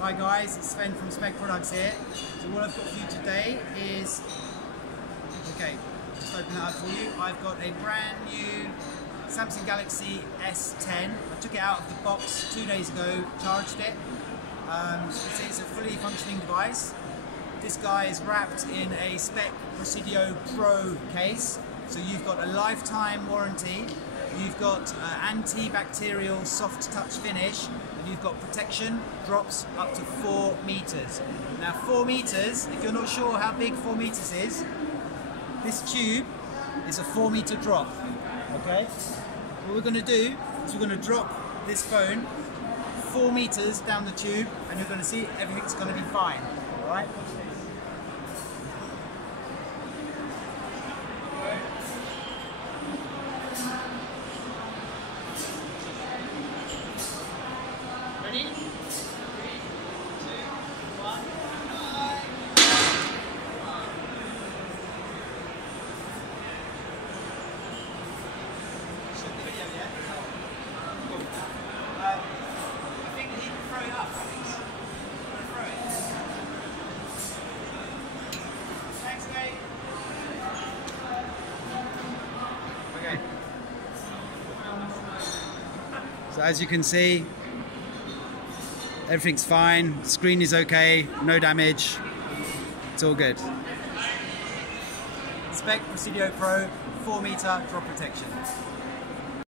Hi guys, it's Sven from Speck Products here. So what I've got for you today is, okay, just open that up for you. I've got a brand new Samsung Galaxy S10. I took it out of the box 2 days ago, charged it. It's a fully functioning device. This guy is wrapped in a Speck Presidio Pro case. So you've got a lifetime warranty, you've got antibacterial soft touch finish, and you've got protection, drops up to 4 meters. Now 4 meters, if you're not sure how big 4 meters is, this tube is a 4 meter drop, okay? What we're gonna do is we're gonna drop this phone 4 meters down the tube, and you're gonna see everything's gonna be fine, all right? Ready? 3, 2, 1. Shoot the video, yeah? Cool. I think he can throw it up, Alex. Throw it. Thanks, mate. Okay. So as you can see, everything's fine, the screen is okay, no damage, it's all good. Speck Presidio Pro 4 meter drop protection.